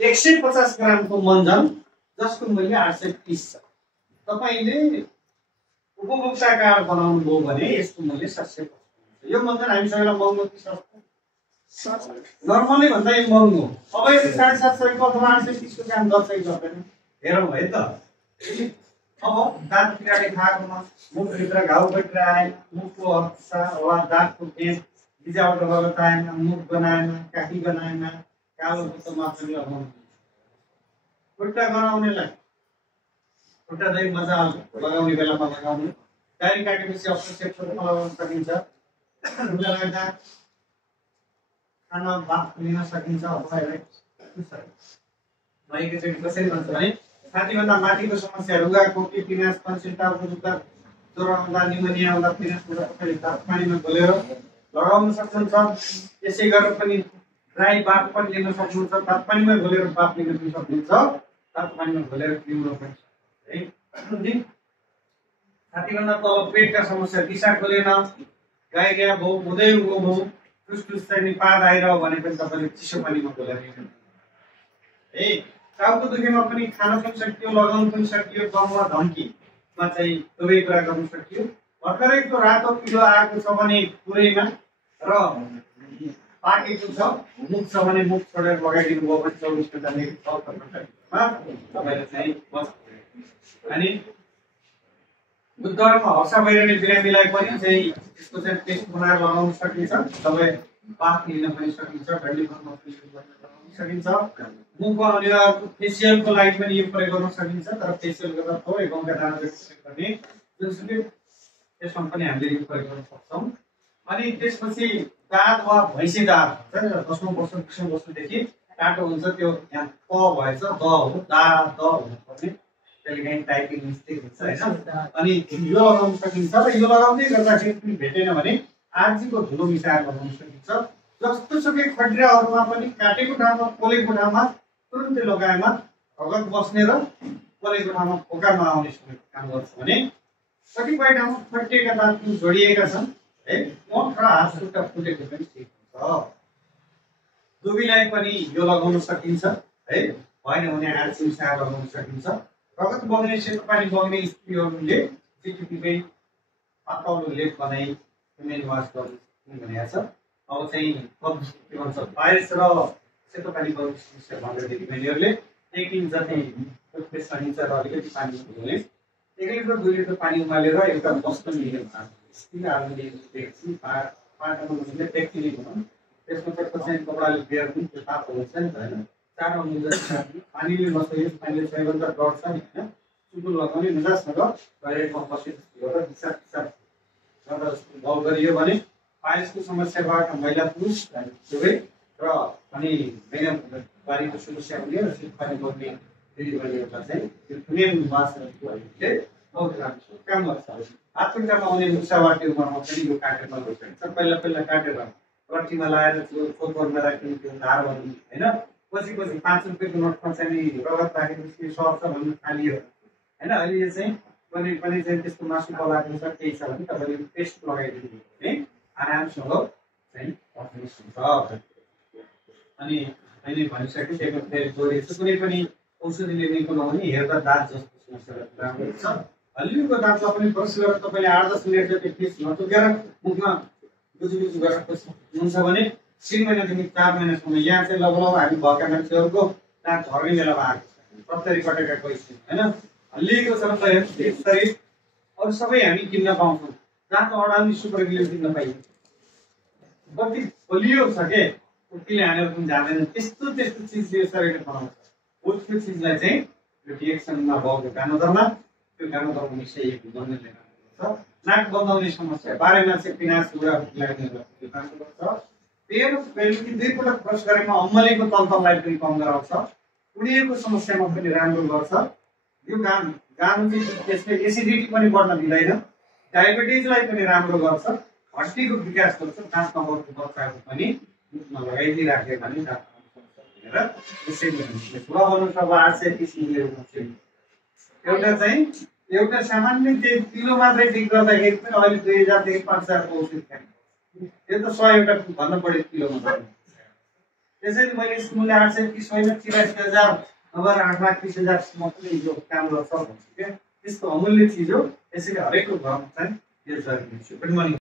150 ग्रामको मञ्जन जसको मूल्य 830 छ। तपाईले उपभोक्ता कार्ड बनाउनु भयो भने यसको मूल्य 755 छ। यो मञ्जन हामी सबैलाई महँगो कि सस्तो? नर्मली भन्दा यो महँगो। अब यो 750 को अथवा 830 को काम गर्छ कि गर्दैन हेरौँ है त। अब दाँत पिराले खाएकोमा मुखभित्र घाउ भइरहेको मुखको हप्सा वा दाँतको पेट बिजाबाट रगत आएन, मुख बनाएन, काखी बनाएन, कालो बुतो मात्र लगाउनु। खुट्टा गनाउनेलाई खुट्टा दही मजा लगाउने बेलामा लगाउनु। दाह्री काटेपछि अपसेप्टरमा लगाउन सकिन्छ। ढुङ्गा लाग्दा खाना भात लिन सकिन्छ। अथवा म एकैचोटि कसरी भन्छ भने छातीभन्दा माथिको समस्या रुगा खोकी पिनास पन्सिल्टा जुत्ता ज्वरो आउँदा निमोनिया आउँदा पिनास पानीमा घोलेर लगाउन सक्नुहुन्छ। यसै गरेर पनि ड्राई बाफ पनि लिन सक्नुहुन्छ। तातो पानीमा घोलेर बाफ लिन पनि सक्नुहुन्छ। तातो पानीमा घोलेर पिउन पनि सक्नुहुन्छ है। छातीभन्दा तल पेटका समस्या दिशा खोलेन गाइरिया भयो हुँदै भयो टुसटुस चाहिँ पाद आइरह्यो भने पनि तपाईँले चिसो पानीमा घोलेर लिनु है। टाउको दुखेमा पनि खान पनि सकियो, लगाउन पनि सकियो। दममा धम्कीमा चाहिँ दुवै कुरा गर्न सकियो। भर्खरैको रातो पिलो आएको छ भने पुरैमा र पाकेको छ मुख छ भने मुख छोडेर लगाइदिनु भयो भने 24 घण्टादेखि 74 घण्टामा तपाईँले चाहिँ बस्छ। अनि बुद्धमा हर्षा भइरहने बिरामीलाई पनि चाहिँ यसको चाहिँ पेस्ट बनाएर लगाउन सकिन्छ। तपाईँ बाफ लिन पनि सकिन्छ। डन्डी बनाउन पनि सकिन्छ। मुखको अनुहारको फेसियलको लागि पनि यो प्रयोग गर्न सकिन्छ। तर फेसियल गर्दा थोरै गहुँका दाना गर्ने जुनसुकै त्यसमा पनि हामीले यो प्रयोग गर्न सक्छौँ। अनि त्यसपछि दाँत वा भैँसी दाँत 10औं वर्ष 20औं वर्षदेखि काटो हुन्छ। त्यो यहाँ क भएछ द हो दा द हुनुपर्ने त्यसले कहीँ टाइपिङ मिस्टेक हुन्छ होइन। अनि यो लगाउन सकिन्छ। र यो लगाउँदै गर्दाखेरि पनि भेटेन भने आर्जीको धुलो मिसाएर लगाउन सकिन्छ। जस्तोसुकै खटिराहरूमा पनि काटेको ठाउँमा पोलेको ठाउँमा तुरुन्तै लगाएमा रगत बस्ने र पोलेको ठाउँमा फोका नआउने काम गर्छ भने कतिपय ठाउँमा फटिएका दाँत जोडिएका छन् है। ओठ र हात खुट्टा फुटेको पनि ठिक हुन्छ। दुबीलाई पनि यो लगाउन सकिन्छ है। भएन भने आर्जी मिसाएर लगाउन सकिन्छ। रगत बग्ने सेतो पानी बग्ने स्त्रीहरूले चिटिपीकै पातलो लेप बनाई फिमेल वास गर्नु भनेको छ। अब चाहिँ के भन्छ भाइरस र सेतो पानी बग्ने समस्या भन्दाखेरि महिलाहरूले 1 इंच जति टुथपेस्ट हालिन्छ र अलिकति पानी धुने 1 लिटर 2 लिटर पानी उमालेर एउटा बस्न लिने स्टिल हाल्ने देखि पाटामा लुने देखि लिनु। त्यसमा चाहिँ कपडाले बेर पनि त्यो तातो हुन्छ नि त हैन। 4 अंश पानीले नसके पानीले 6 घण्टा गर्छ नि हैन। सुकुल लगाउने नजासँग गएर कम्पोस्ट गरेर दिशा दिशा गरेर बल गरियो भने पाइल्सको समस्याबाट महिला पुरुष दुवै र अनि महिनावारीको समस्या हुने र पानी बग्ने डेलिभरी एउटा चाहिँ त्यो फिमेल वासहरूले बहुत राम्रो काम गर्छ। हातखुट्टामा आउने मुसावाटी उमरमा पनि यो काटेर लगाउँछ। पहिला काटेर रट्टीमा लगाएर त्यो फोटोमा राख्ने त्यो धार भन्ने हैन। पछि 5 रुपैयाँको नोटमा चाहिँ रगत राखेपछि सर्छ भन्नु थालियो हैन। अहिले यो चाहिँ पनि चाहिँ त्यस्तो मासु पलाएको छ केही छ भने तपाईँले पेस्ट लगाइदिनु भने आरामसँग चाहिँ हुन्छ। अनि अहिले भनिसके त्यसको फेरि जोडिएको छ। कुनै पनि औषधि लिनेको नहुने हेर्दा दाँत जस्तो समस्या राम्रो छ। हल्लिएको दाँतलाई पनि ब्रस गरेर तपाईँले 8-10 मिनट जति पेस्ट नटोकेर मुखमा गुजुगुजु गरेर हुन्छ भने 3 महिनादेखि 4 महिनासम्म यहाँ चाहिँ लगभग हामी भएका मान्छेहरूको दाँत झर्ने बेलामा आएको छ। प्रत्येक कटेका कोही छैन हैन। हल्लिएको छ शरीर अरू सबै हामी किन्न पाउँछौँ। दाँत अडाउने सुपर ग्लु किन्न पाइन्छ। कति बलियो छ के उतिले हानेर पनि जाँदैन। त्यस्तो चिज यो शरीरले बनाउँछ। उसको चिजलाई चाहिँ यो रिएक्सनमा भएको गानोदरमा त्यो गानोदरमा मिसाइएको जन्मले गर्छ। नाक बन्दाउने समस्या बारेमा चाहिँ पिनास गुडा लाग्ने त्यो काम गर्छ। बेलुकी 2 पटक ब्रस गरेमा अम्मलीको तलतललाई पनि कम गराउँछ। उडिएको समस्यामा पनि राम्रो गर्छ। यो गानो चाहिँ त्यसले एसिडिटी पनि बढ्न दिँदैन। डायबिटिजलाई पनि राम्रो गर्छ। हड्डीको विकास गर्छ। दाँत नभएको बच्चाको पनि मुखमा लगाइदिइराख्यो भने दाँत भनेर यसैले लगाउनु सब 830 मिलियन एउटा चाहिँ एउटा सामान्य त्यही किलो मात्रै ठिक गर्दाखेरि पनि अहिले 2000 देखि 5000 को औषधि खाने। यो त 100 एउटा भन्दा बढी किलोमा त्यसैले मैले यसको मूल्य 830 होइन 83,000 नभएर 8,30,000 सम्म पनि यो काम गर्छ भन्छु क्या। त्यस्तो अमूल्य चिज हो, त्यसैले हरेकको घरमा चाहिँ यो गरिदिन्छु। Good morning.